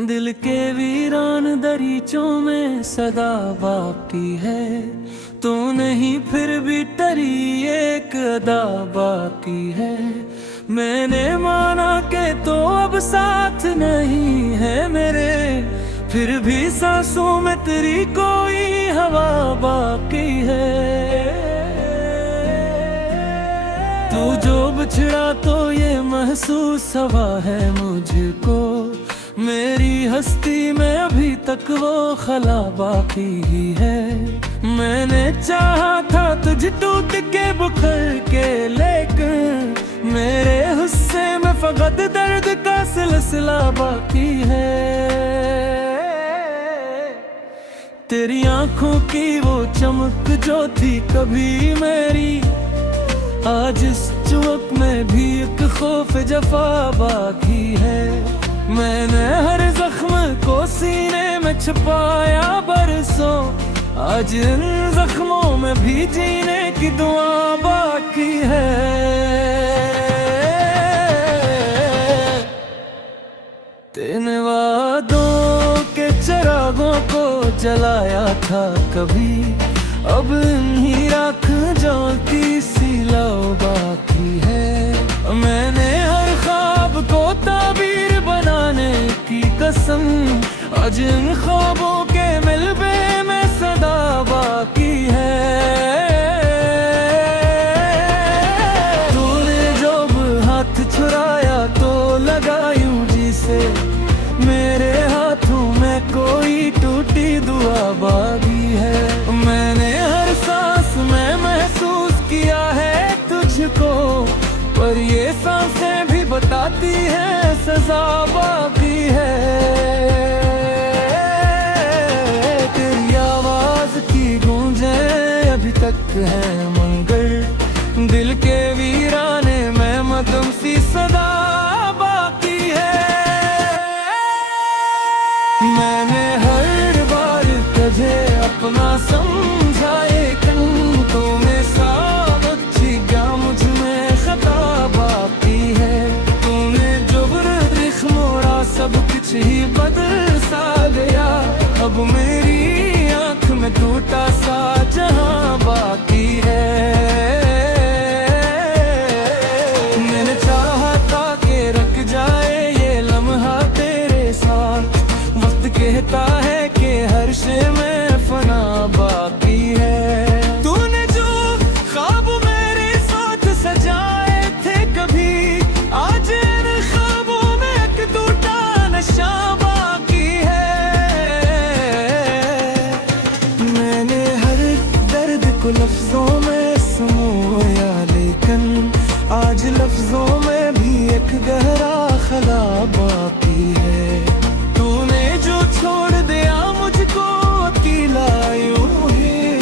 दिल के वीरान दरीचों में सदा बाकी है, तू नहीं फिर भी तेरी एक अदा बाकी है। मैंने माना कि तो अब साथ नहीं है मेरे, फिर भी सांसों में तेरी कोई हवा बाकी है। तू जो बिछड़ा तो ये महसूस हवा है मुझको, मेरी हस्ती में अभी तक वो खला बाकी ही है। मैंने चाहा था तुझ टूट के बुखर के, लेकिन मेरे हिस्से में फकत दर्द का सिलसिला बाकी है। तेरी आंखों की वो चमक जो थी कभी मेरी, आज इस चुवक में भी एक खौफ जफा बाकी है। मैंने हर जख्म को सीने में छुपाया बरसों, आज इन जख्मों में भी जीने की दुआ बाकी है। तेने वादों के चिरागों को जलाया था कभी, अब इन्हीं राख जलती सी लौ बाकी है। मैंने हर ख्वाब को ताबीर बनाने की कसम, आज इन ख्वाबों के मिलबे में सदा बाकी है। तूने जब हाथ छुराया तो लगा यूं जी से, मेरे हाथों में कोई टूटी दुआ बाकी है। मैंने हर सांस में महसूस किया है तुझको, पर ये सांसें भी बताती हैं सजा बाकी है। तेरी आवाज की गूंजें अभी तक है मंगर, दिल के वीराने में मदम सी सदा बाकी है। मैंने हर बार तुझे अपना समझाए कंटों में साबच्छी क्या मुझ में खता बाकी है। तूने जुब्र रिख मोड़ा सब कुछ ही बदल सा गया, अब मेरी आंख में टूटा सा जहां बाकी है। मैंने चाहा था कि रख जाए ये लम्हा तेरे साथ, वक्त कहता है कि हर शे में फना बाकी है। तूने जो ख्वाब मेरे साथ सजाए थे कभी, आज इन ख्वाबों में एक टूटा नशा बाकी है। मैंने हर दर्द को लफ्जों में समोया, लेकिन आज लफ्जों में भी एक गहरा खला बाकी है। तूने जो छोड़ दिया मुझको अकेला यूं ही,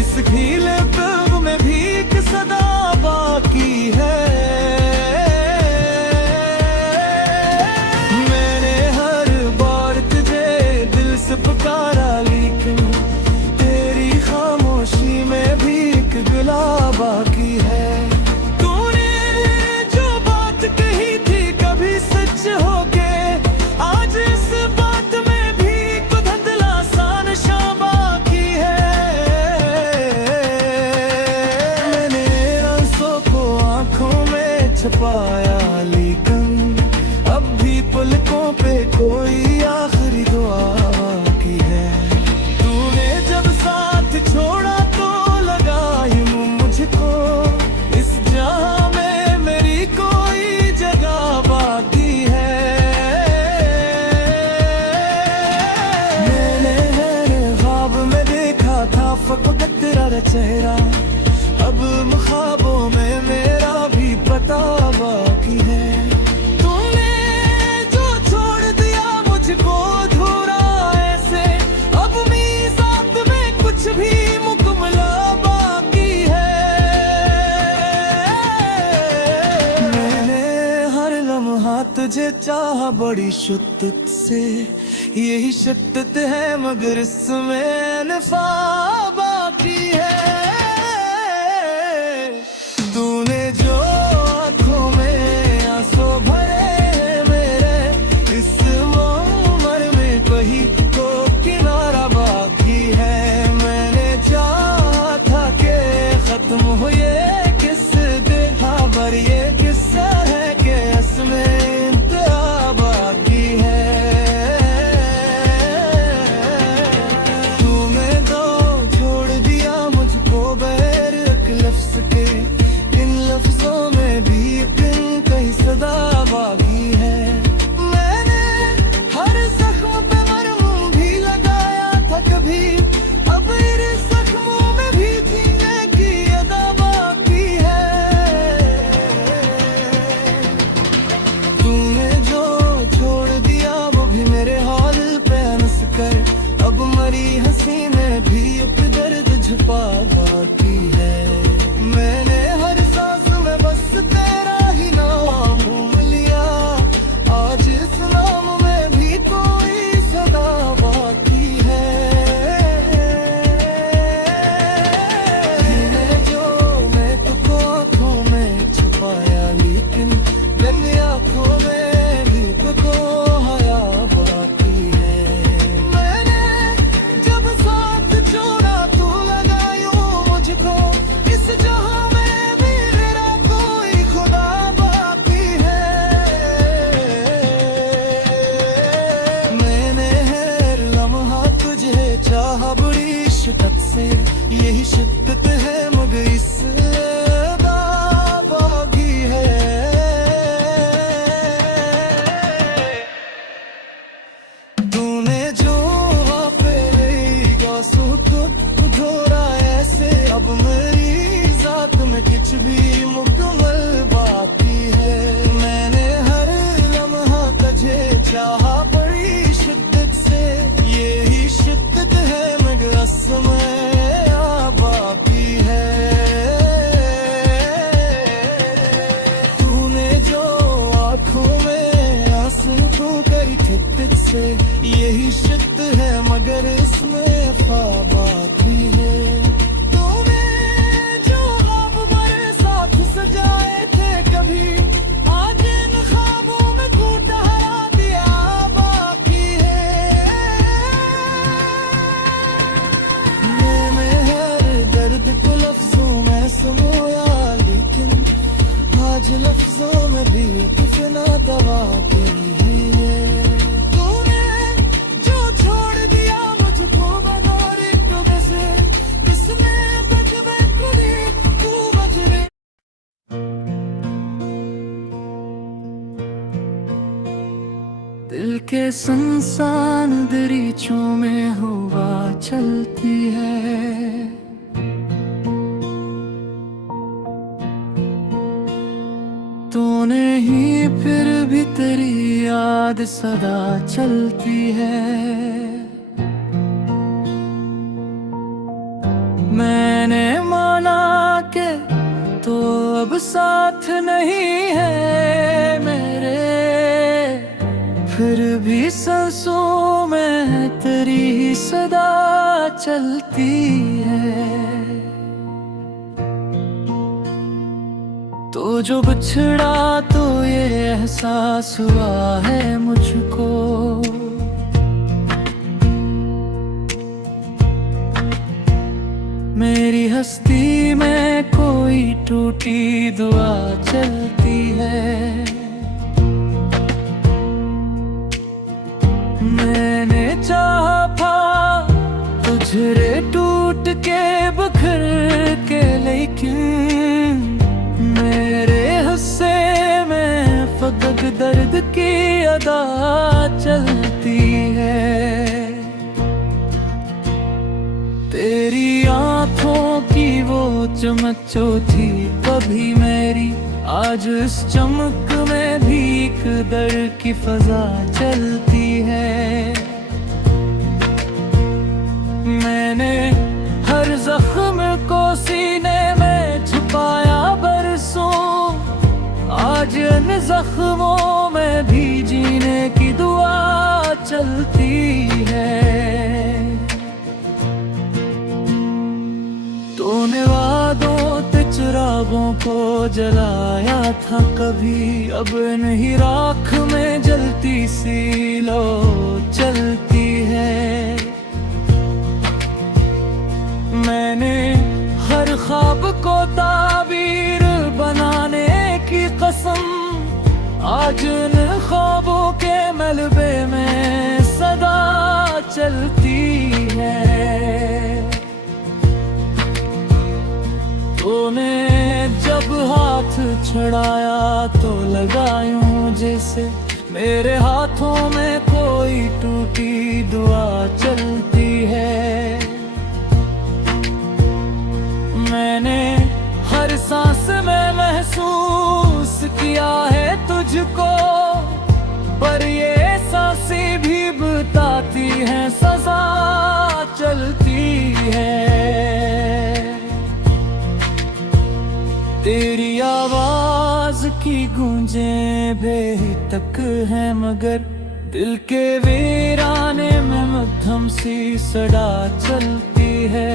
इस गीले पग में भी एक सदा बाकी है। मैंने हर बार तुझे दिल से पुकारा, लेकिन तेरी खामोशी में भी एक गिला बाकी है। तूने जो बात कही थी कभी सच हो के, आज इस बात में भी कुछ धुंधला सा नशा बाकी है। मैंने आंसू को आंखों में छुपाया, लेकिन अब भी पलकों पे कोई आखिरी दुआ बाकी है। तूने जब साथ छोड़ा तो लगा यूं मुझको, इस जहां में मेरी कोई जगह बाकी है। मैंने हर ख्वाब में देखा था फकत तेरा चेहरा, अब ख्वाबों में मेरा भी पता बाकी है। तूने जो छोड़ दिया मुझको अधूरा ऐसे, अब मीज़ात में कुछ भी मुकम्मला बाकी है। मैंने हर लम्हा तुझे चाहा बड़ी शिद्दत से, यही शिद्दत है मगर इसमें नफा बाकी है। तूने जो आंखों में आंसू भरे मेरे, इस उम्र के सुनसान दरीचों में हवा चलती है। तूने ही फिर भी तेरी याद सदा चलती है। मैंने माना के तो अब साथ नहीं है मेरे, फिर भी सांसों में तेरी ही सदा चलती है। तो जो बिछड़ा तो ये एहसास हुआ है मुझको, मेरी हस्ती में कोई टूटी दुआ चलती है। मैंने चाहा था तुझरे टूट के बिखर के, लेकिन मेरे हिस्से में फकत दर्द की अदा चलती है। तेरी आँखों की वो चमक जो थी कभी मेरी, आज इस चमक में भी एक दर की फजा चलती है। मैंने हर जख्म को सीने में छुपाया बरसों, आज इन जख्मों में भी जीने की दुआ चलती है। तूने वादों ते चिरागों को जलाया था कभी, अब नहीं राख में जलती सी लो चलती है। मैंने हर ख्वाब को ताबीर बनाने की कसम, आज इन ख्वाबों के मलबे में सदा चलती है। तूने जब हाथ छुड़ाया तो लगा यूं जैसे मेरे हाथों में कोई टूटी दुआ चलती है। मैंने हर सांस में महसूस किया है तुझको, पर ये सांसें भी बताती हैं सजा चलती है। तेरी आवाज की गूंजें बेतक है, मगर दिल के वीराने में मध्यम सी सड़ा चलती है।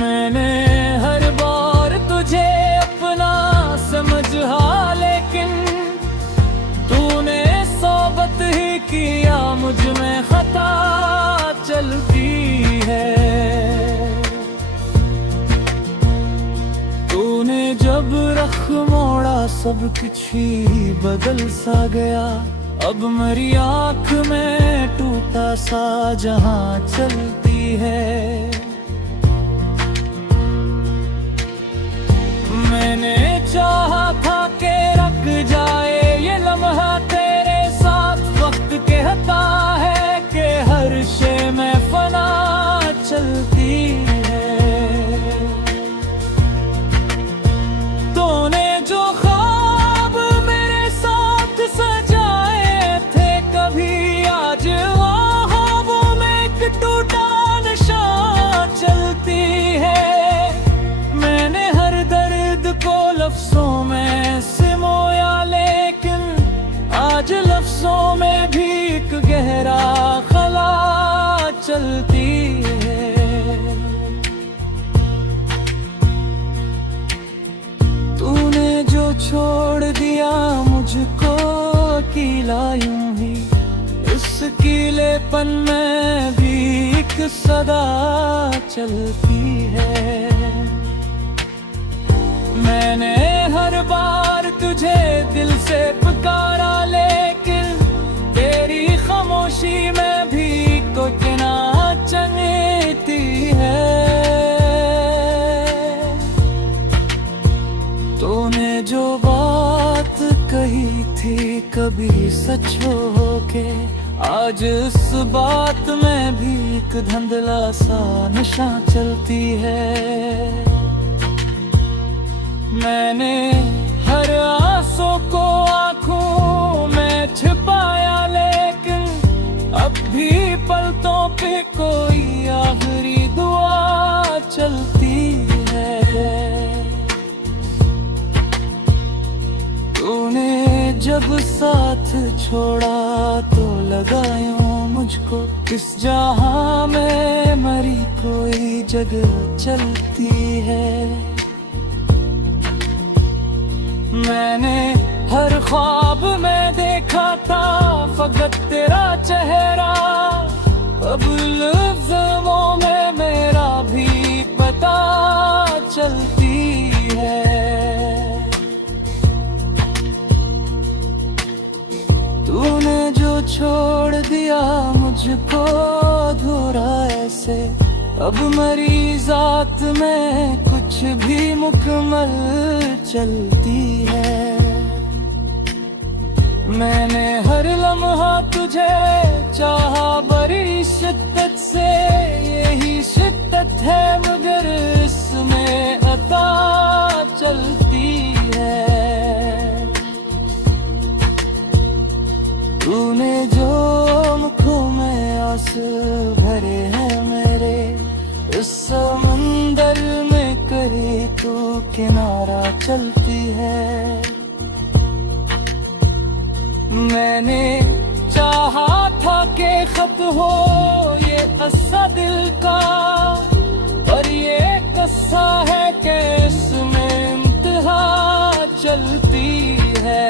मैंने हर बार तुझे अपना समझा, लेकिन तूने सोबत ही किया मुझ में खता चलती है। तूने जब रख मोड़ा सब कुछ ही बदल सा गया, अब मेरी आँख में टूटा सा जहां चलती है। मैंने चाहा था कि रख जाए ये लम्हा तेरे साथ, वक्त कहता है कि हर शे में फना चलती है। तूने जो ख्वाब मेरे साथ सजाए थे कभी, आज वो ख्वाबों में एक टूटा निशान चलती है। मैंने हर दर्द को लफ्जों में सिमोया, लेकिन आज लफ्जों में भी एक गहरा खला चलती है। तूने जो छोड़ दिया मुझको अकेला यूं ही, इस अकेलेपन में भी एक सदा चलती है। मैंने हर बार तुझे दिल से पुकारा, लेकिन तेरी खामोशी में भी कोई ना चंगती है। तूने जो बात कही थी कभी सच हो के। आज इस बात में भी एक धुंधला सा नशा चलती है। मैंने हर आंसू को आंखों में छिपाया, लेकिन अब भी पलकों पे कोई आखिरी दुआ चलती है। तूने जब साथ छोड़ा तो लगा यूं मुझको, इस जहां में मरी कोई जगह चलती है। मैंने हर ख्वाब में देखा था फकत तेरा चेहरा, अब लफ्ज़ों में मेरा भी पता चलती है। तूने जो छोड़ दिया मुझको अधूरा ऐसे, अब मरी जात में कुछ भी मुकम्मल चलती है। मैंने हर लम्हा तुझे चाहा बड़ी शिद्दत से, यही शिद्दत है मगर इसमें अता चलती है। तूने जो आँखों में आंसू भरे हैं मेरे, इस समंदर में करे तू किनारा चलती है। मैंने चाहा था कि खत हो ये अस्सा दिल का, पर ये कस्सा है कि इसमें इंतहा चलती है।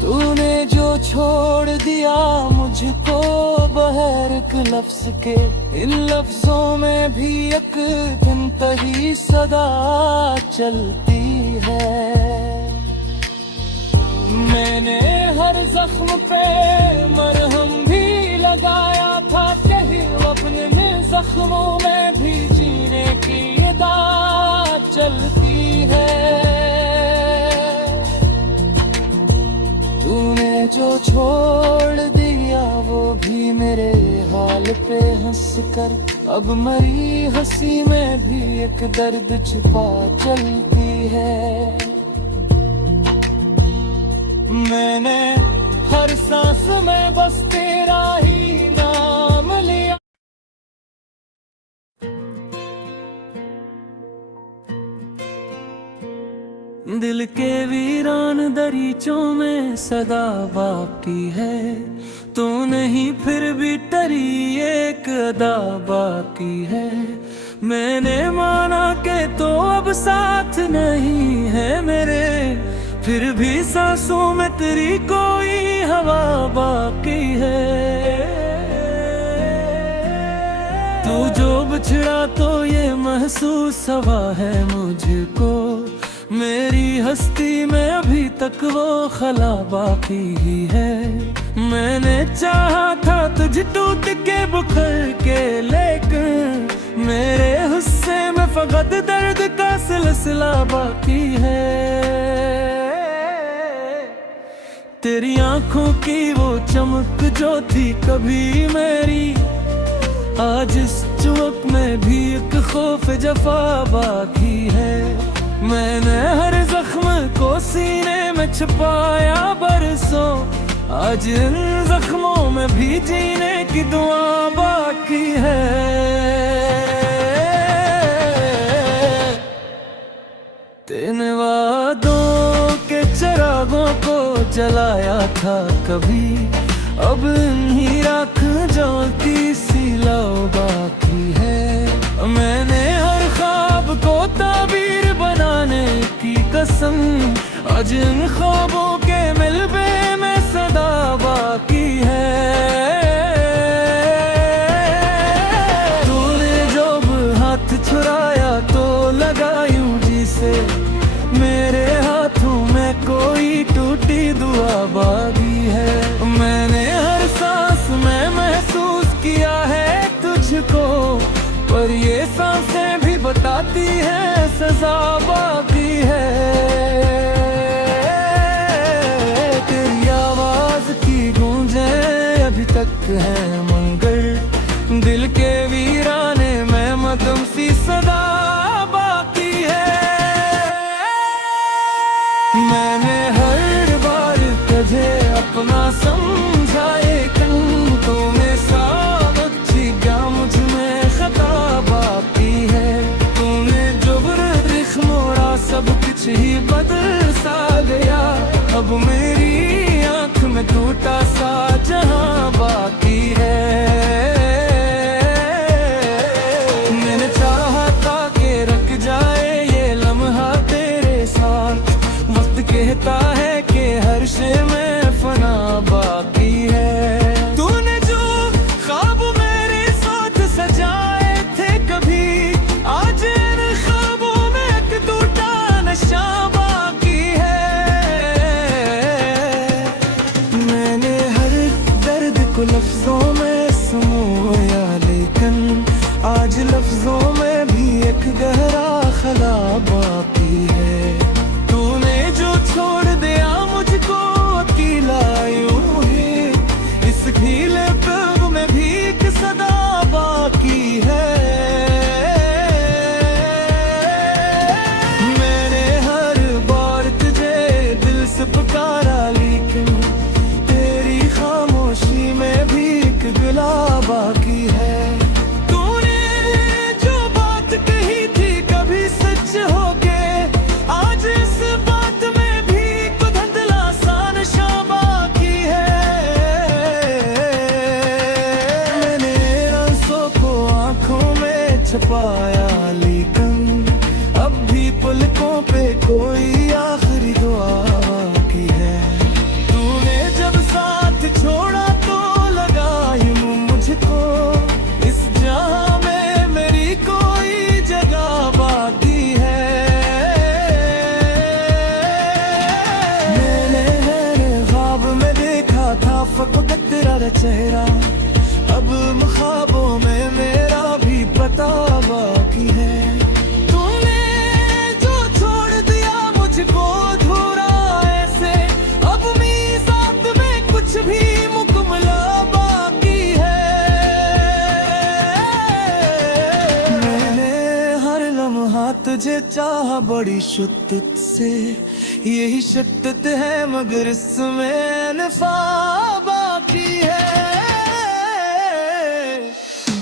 तूने जो छोड़ दिया मुझको बहर एक लफ्ज के, इन लफ्जों में भी एक दिन तही सदा चलती है। मैंने हर जख्म पे मरहम भी लगाया था, कहीं अपने जख्मों में भी जीने की अदा चलती है। तूने जो छोड़ दिया वो भी मेरे हाल पे हंस कर, अब मरी हंसी में भी एक दर्द छिपा चलती है। मैंने हर सांस में बस तेरा ही नाम लिया। दिल के वीरान दरीचों में सदा बाकी है, तो नहीं फिर भी टरी एक अदा बाकी है। मैंने माना कि तो अब साथ नहीं है मेरे, फिर भी सांसों में तेरी कोई हवा बाकी है। तू जो बिछड़ा तो ये महसूस हवा है मुझको, मेरी हस्ती में अभी तक वो खला बाकी ही है। मैंने चाहा था तुझ टूट के बुखर के, लेकिन मेरे हिस्से में फकत दर्द का सिलसिला बाकी है। तेरी आंखों की वो चमक जो थी कभी मेरी, आज इस चुमक में भी एक खौफ जफा बाकी है। मैंने हर जख्म को सीने में छुपाया बरसों, आज इन जख्मों में भी जीने की दुआ बाकी है। तेने वादों के चिरागों को जलाया था कभी, अब इन्हीं राख जलती सी लौ बाकी है। मैंने हर ख्वाब को ताबीर बनाने की कसम, आज इन ख्वाबों के मिलबे में सदा बाकी है। तूने जब हाथ छुड़ाया तो लगा यूं जी से, मेरे हाथों में कोई टूटी दुआ बाकी है। मैंने हर सांस में महसूस किया है तुझको, पर ये सांसें भी बताती है सजा बाकी है। तेरी आवाज की गूंजें अभी तक है मंगल, दिल के वीराने में मदम सी सदा बाकी है। मैंने हर बार तुझे अपना समझा, एक तूने साबित किया मुझ में खता बाकी है। तूने जुब्र रिख मोड़ा, सब कुछ ही बदल सा गया। अब मेरी आंख में टूटा सा जहां बाकी है। मैंने चाहा था कि रख जाए ये लम्हा तेरे साथ, वक्त कहता है कि हर शे में फना बाकी है। तूने जो ख्वाब मेरे साथ सजाए थे कभी, आज इन ख्वाबों में एक टूटा नशा बाकी है। मैंने हर दर्द को लफ्जों में समोया, लेकिन आज लफ्जों में भी एक गहरा खला बाकी है। तूने जो छोड़ दिया मुझको अकेला यूं ही, इस ढीले पग में भी एक सदा बाकी है। मैंने हर बार तुझे दिल से पुकारा, लेकिन तेरी खामोशी में भी एक गिला बाकी है। तूने जो बात कही थी कभी सच हो के, आज इस बात में भी कुछ धुंधला सा नशा बाकी है। मैंने आंसू को आंखों में छुपाया, लेकिन अब भी पलकों पे कोई आखिरी दुआ बाकी है। तूने जब साथ छोड़ा तो लगा यूं मुझको, इस जहां में मेरी कोई जगह बाकी है। मैंने ख्वाब में देखा था फकत तेरा चेहरा, अब ख्वाबों में मेरा भी पता बाकी है। तूने जो छोड़ दिया मुझको अधूरा ऐसे, अब मीज़ात में कुछ भी मुकम्मल बाकी है। मैंने हर लम्हा तुझे चाहा बड़ी शिद्दत से, यही शिद्दत है मगर इसमें नफा बाकी है।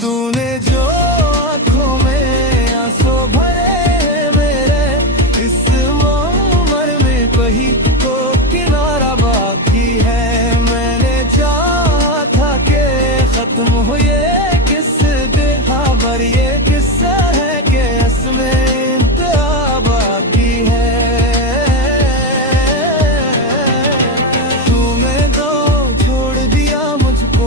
तूने जो आंखों में आंसू भरे मेरे, इस उम्र में कहीं तो किनारा बाकी है। मैंने चाहा था कि खत्म हो ये किस्से, खबर ये किस्सा है कि इसमें इंतहा बाकी है। तूने तो छोड़ दिया मुझको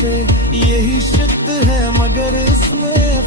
से यही शिद्दत है मगर इसमें